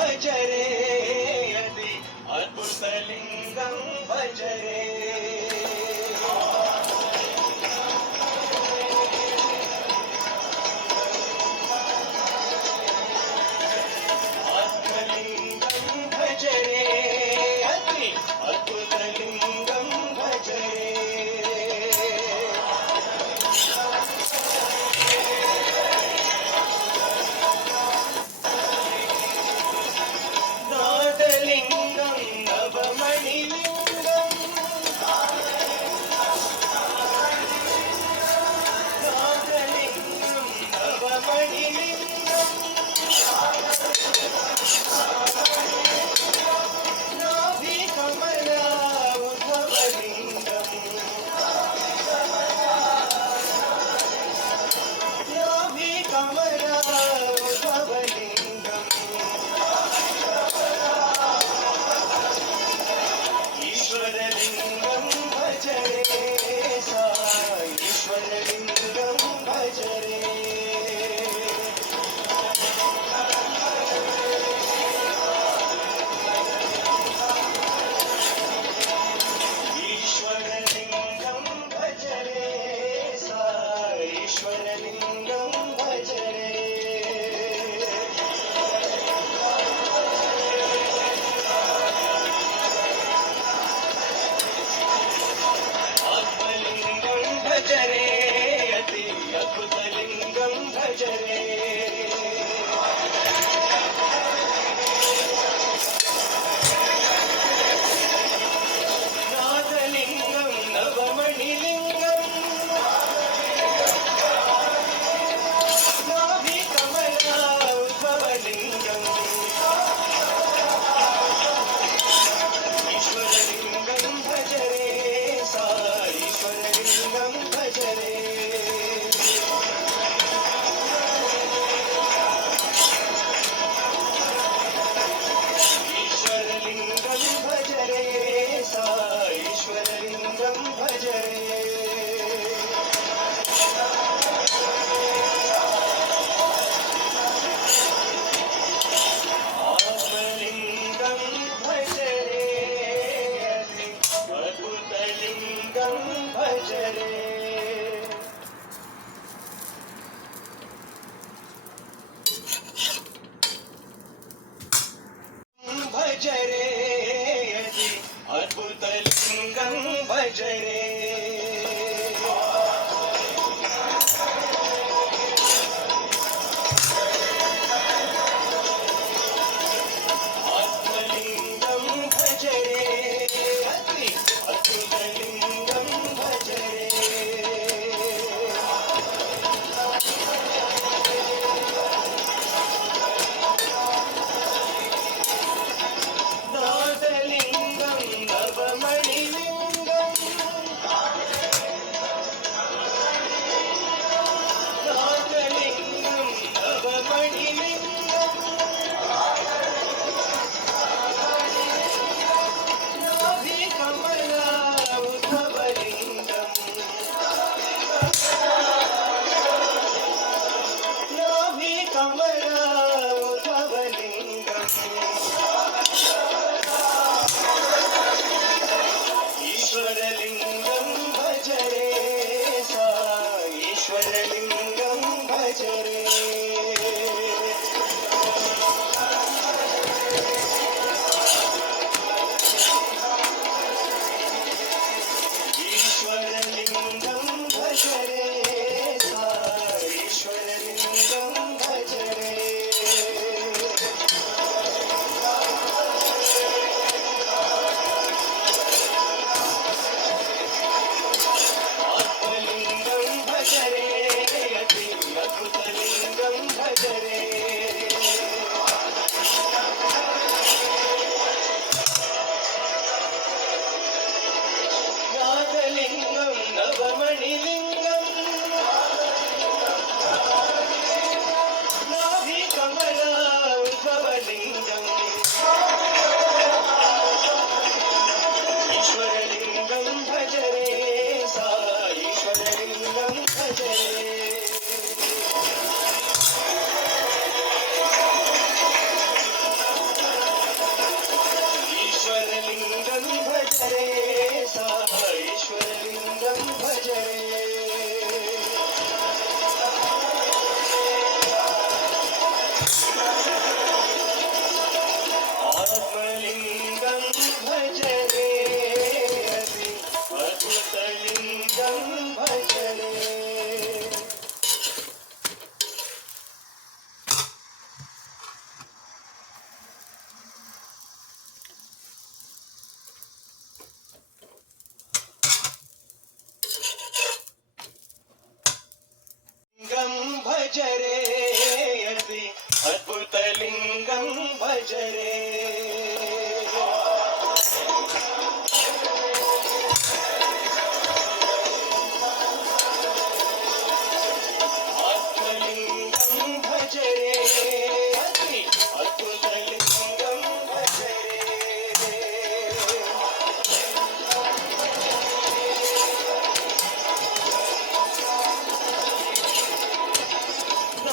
భజరే అది అద్భుతలింగం భజరే భజరే అది అద్భుతలింగం భజరే பஜரே ஆத்மலிங்கம் பஜரே அத்புதலிங்கம் பஜரே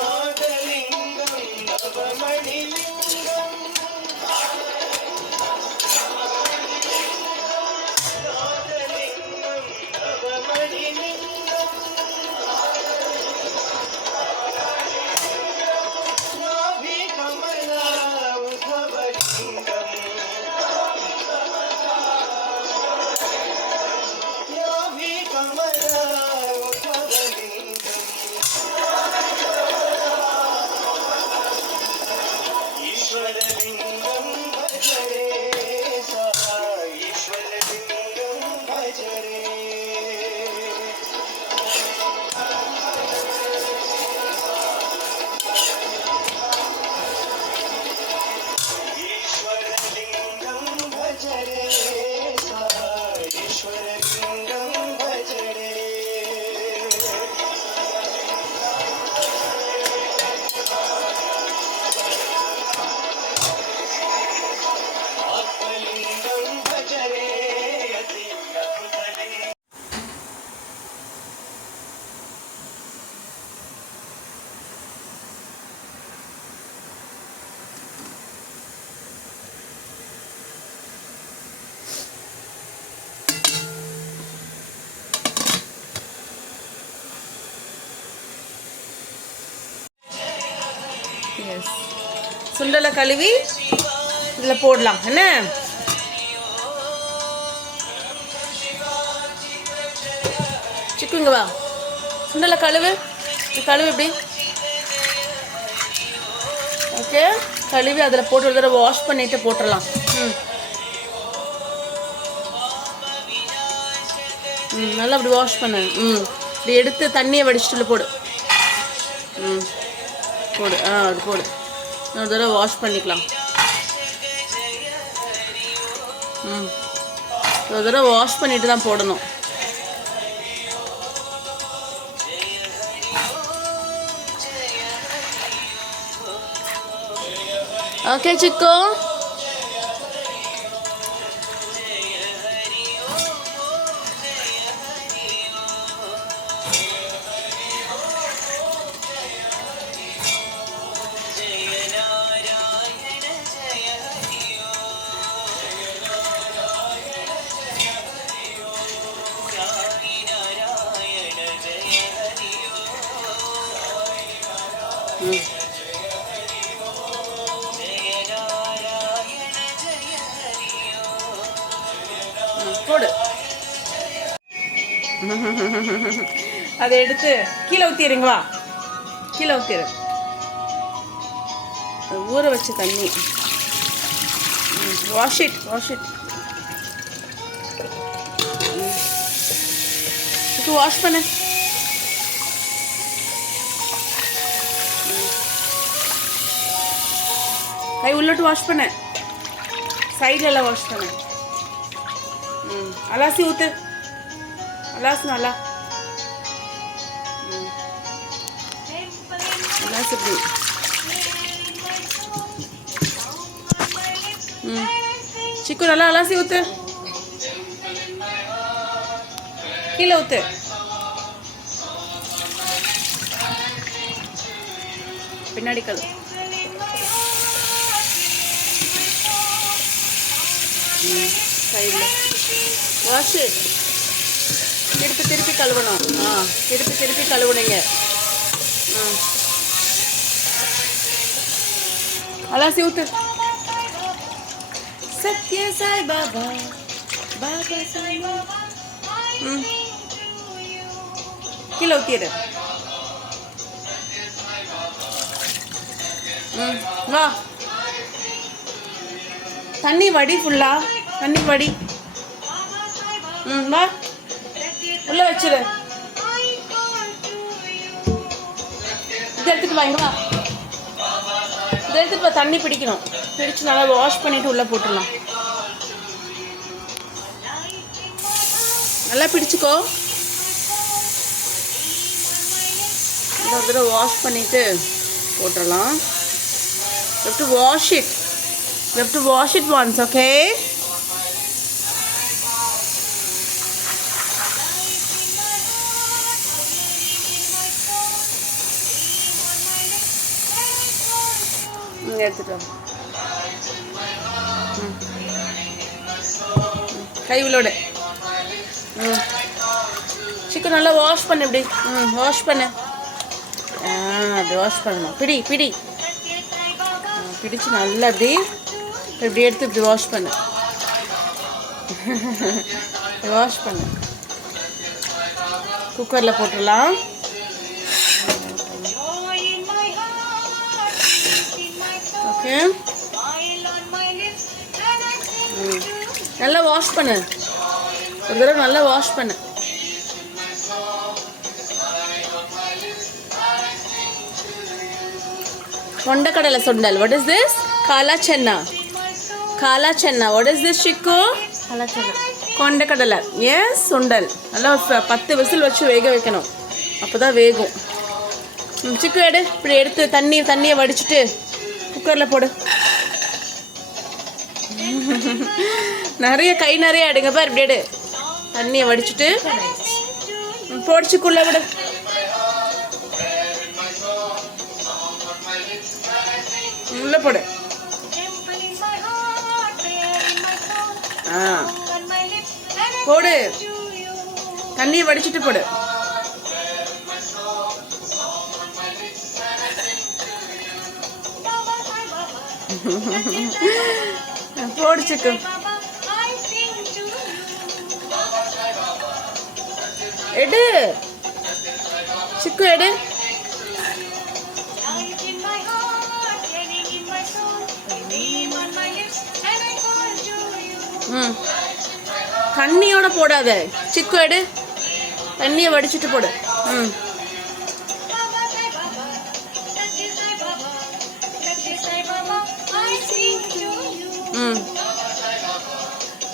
நாதலிங்கம் நவமணிலிங்கம் நாதலிங்கம் நவமணிலிங்கம் நாபி கமலா உத்பவலிங்கம் நாபி கமலா உத்பவலிங்கம் ஈஸ்வரலிங்கம் பஜரே சா ஈஸ்வரலிங்கம் பஜரே ஈஸ்வரலிங்கம் பஜரே சா ஈஸ்வரலிங்கம் பஜரே ஆத்மலிங்கம் பஜரே அதி அத்புதலிங்கம் எஸ் சுண்டலை கழுவி இதில் போடலாம் என்ன சிக்குங்க வா சுண்டலை கழுவு கழுவு இப்படி ஓகே கழுவி அதில் போட்டு ஒரு தடவை வாஷ் பண்ணிவிட்டு போட்டுடலாம் நல்லா அப்படி வாஷ் பண்ணு இப்படி எடுத்து தண்ணியை வடிச்சிட்டு உள்ள போடு போடு அது போடு ஒரு தடவை வாஷ் பண்ணிக்கலாம் ஒரு தடவை வாஷ் பண்ணிட்டு தான் போடணும் ஓகே சிக்கோ போடு அதை எடுத்து கீழே ஊற்றிடுங்க வா கீழே ஊற்றிடு ஊற வச்ச தண்ணி வாஷ் இட் வாஷ் பண்ணு கை உள்ளட்டு வாஷ் பண்ண சைட்லலாம் வாஷ் பண்ண அலாசி ஊற்று அலாசு நல்லா அலாசு இப்படி சிக்கு நல்லா அலாசி ஊற்று கீழே ஊற்று பின்னாடி கழு சைடில் வாஷு திருப்பி கழுவணும் திருப்பி கழுவுனீங்க அலாசி ஊத்து சத்ய சாய் பாபா பாபா சாய் கீழே ஊத்திடு வா தண்ணி வடி ஃபுல்லா தண்ணி வடி வா உள்ள வச்சிரு இதை எடுத்துட்டு வாங்க வா அதை எடுத்து இப்போ தண்ணி பிடிக்கணும். பிடிச்சு நல்லா வாஷ் பண்ணிட்டு உள்ளே போட்டுடலாம். நல்லா பிடிச்சிக்கோ. ஒரு தடவை வாஷ் பண்ணிட்டு போட்டுடலாம். You have to wash it. You have to wash it once, okay? இங்கே எடுத்துட்டோம். கை உள்ளோட சிக்கன் நல்லா வாஷ் பண்ணு. இப்படி வாஷ் பண்ணு. அப்படி வாஷ் பண்ணணும். பிடி பிடி பிடிச்சு நல்லா இப்படி எடுத்து இப்படி வாஷ் பண்ணு. வாஷ் பண்ணு. குக்கரில் போட்டுடலாம். ஓகே, நல்லா வாஷ் பண்ணு. ஒரு தடவை நல்லா வாஷ் பண்ணு. கொண்டக்கடலை சுண்டல். What is this? Kala chana. Kala chana. What is this சிக்கு? காலா சென்னா. கொண்டக்கடலை. எஸ், சுண்டல். நல்லா 10 விசில் வச்சு வேக வைக்கணும். அப்போ தான் வேகும். சிக்கு எடு. இப்படி எடுத்து தண்ணியை வடிச்சிட்டு குக்கரில் போடு. கை நிறைய எடுங்க பார். இப்படி எடு. தண்ணியை வடிச்சிட்டு போடிச்சுக்குள்ளே விடு. உள்ள போடு. போடு. தண்ணியை வடிச்சிட்டு போடு. போடு சிக்கு. எடு சிக்கு, எடு. தண்ணியோட போடாத சிக்கு, எடு. தண்ணியை வடிச்சிட்டு போடு.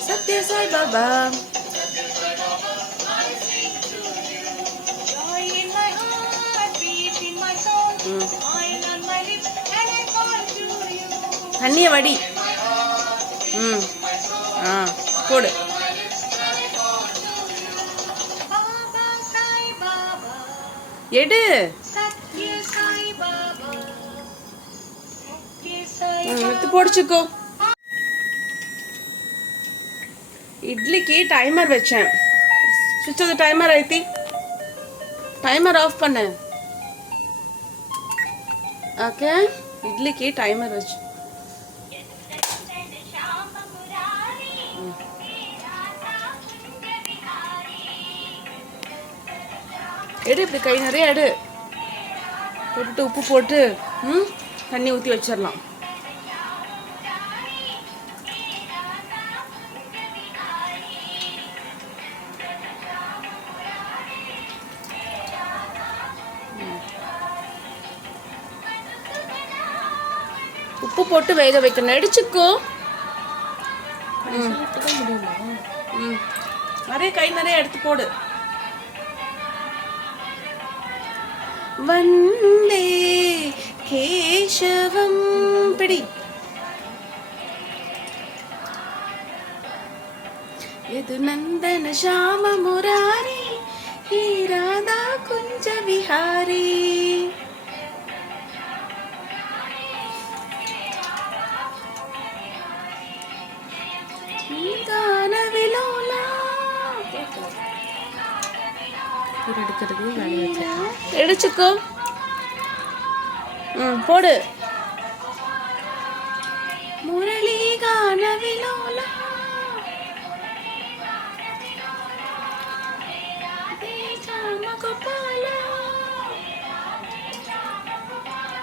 சத்ய சாய் பாபா. தண்ணியை வடி. போடு. எடு. எடுத்து போடிச்சுக்கோ. இட்லிக்கு டைமர் வச்சேன். சுவிட்ச் ஆஃப் டைமர் ஐத்தி. டைமர் ஆஃப் பண்ணு. ஓகே, இட்லிக்கு டைமர் வச்சு. எடு. இப்படி கை நிறைய எடு. போட்டுட்டு உப்பு போட்டு தண்ணி ஊற்றி வச்சிடலாம். உப்பு போட்டு வேக வைக்கணும். அடிச்சுக்கோ. நிறைய கை நிறைய எடுத்து போடு. வந்தே கேசவம். பிடி. எது நந்தன ஷாம முராரி ராதா குஞ்ச விஹாரி. எடுச்சுக்கோ. போடு. முரளி கான விலோலா.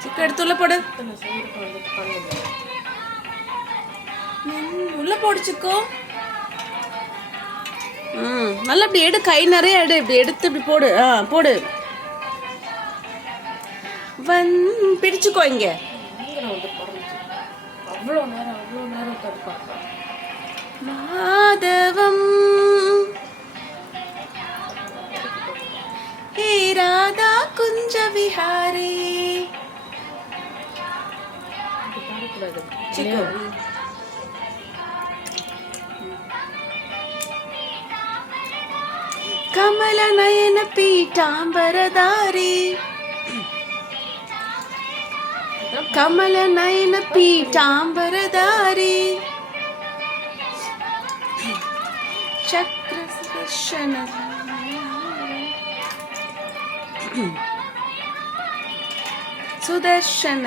சிக்கு எடுத்து உள்ள போடு. உள்ள போடுச்சுக்கோ. நல்லா இப்படி எடு. கை நிறைய எடு. இப்படி எடுத்து இப்படி போடு. போடு. பிடிச்சுக்கோ. இங்க அவ்வளோ நேரம் உட்காந்து பார்ப்பேன். மாதவம் ஹே ராதா குஞ்ச விஹாரி. இது பாடக்கூடாது. சிக்கு. கமல நயன பீட்டாம்பரதாரி கமல நயன பீட்டாம்பரதாரி சக்ர சுதர்ஷன சுதர்ஷன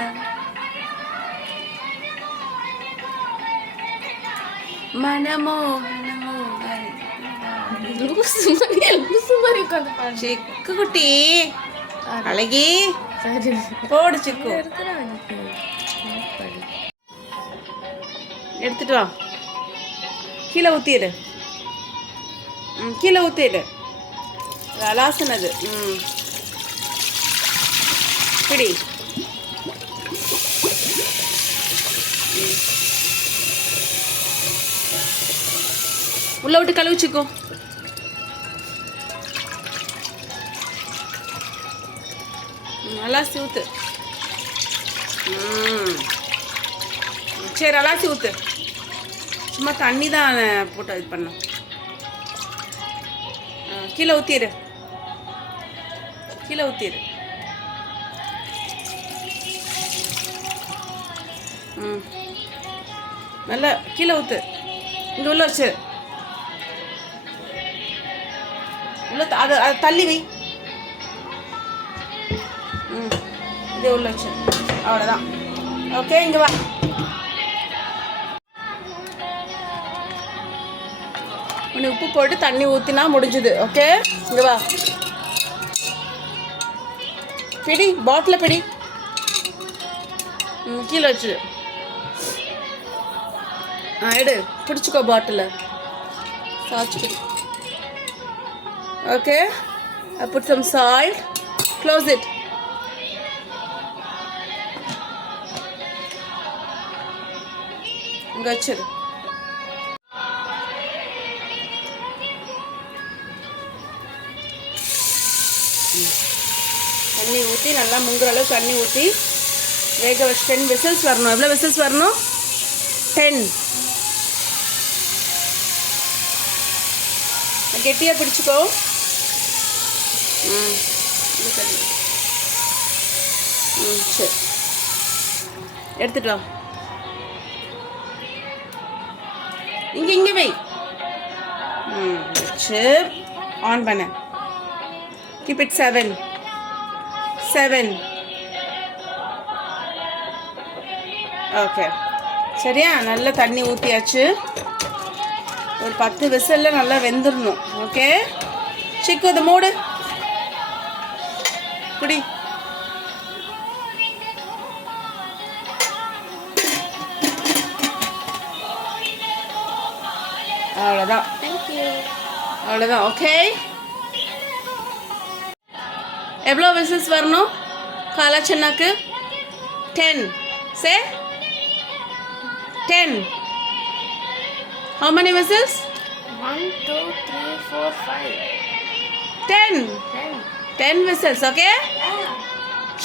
மனமோகன மோகன. லூசு மாதிரி உட்காந்து பாடு. சிக்கு குட்டி அழகி சரி போடு சிக்கு. இருக்கிறான். எடுத்துட்டு வா. கீழே ஊற்றிடு. கீழே ஊற்றிடு. அலாசனது. பிடி. உள்ள விட்டு கழுவிச்சிக்கோ. அலாசி ஊத்து. சரி அலாசி ஊத்து. சும்மா தண்ணி தான் போட்டு இது பண்ணோம். கீழே ஊற்றிடு. கீழே ஊற்றிடு. நல்லா கீழே ஊற்று. இங்கே உள்ள வச்சு உள்ள அதை தள்ளி வை. இதே உள்ள வச்சு அவ்வளோதான். ஓகே இங்கே வா. உன்னை உப்பு போட்டு தண்ணி ஊற்றினா முடிஞ்சுது. ஓகே இங்கே வா. பிடி பாட்டில் பிடி. கீழே வச்சு எடு. பிடிச்சிக்கோ பாட்டில். சாச்சு பிடி. Okay I put some salt. Close it. இங்கே வச்சிரு. தண்ணி ஊற்றி நல்லா முங்குற அளவு தண்ணி ஊற்றி வேக வச்சு 10 விசில்ஸ் வரணும். எவ்வளோ விசில்ஸ் வரணும்? 10. கெட்டியாக பிடிச்சிக்கோ. சரி எடுத்துட்டு வா. இங்கே வை. வச்சு ஆன் பண்ண. Keep it 7. ஓகே சரியா? நல்லா தண்ணி ஊற்றியாச்சு. ஒரு 10 விசிலில் நல்லா வெந்துடணும். ஓகே சிக்கு அதை மூடு. குடி. அவ்வளோதான். அவ்வளோதான். ஓகே எவ்வளோ விசில்ஸ் வரணும் காலா சென்னாக்கு? 10. Say 10. How many whistles? 1 2 3 4 5 10. 10. 10 whistles, okay?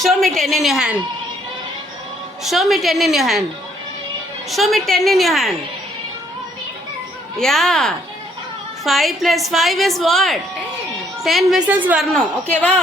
Show me 10 in your hand. Show me 10 in your hand. Show me 10 in your hand. Yeah. 5 plus 5 is what? 10 whistles வரணும். ஓகேவா?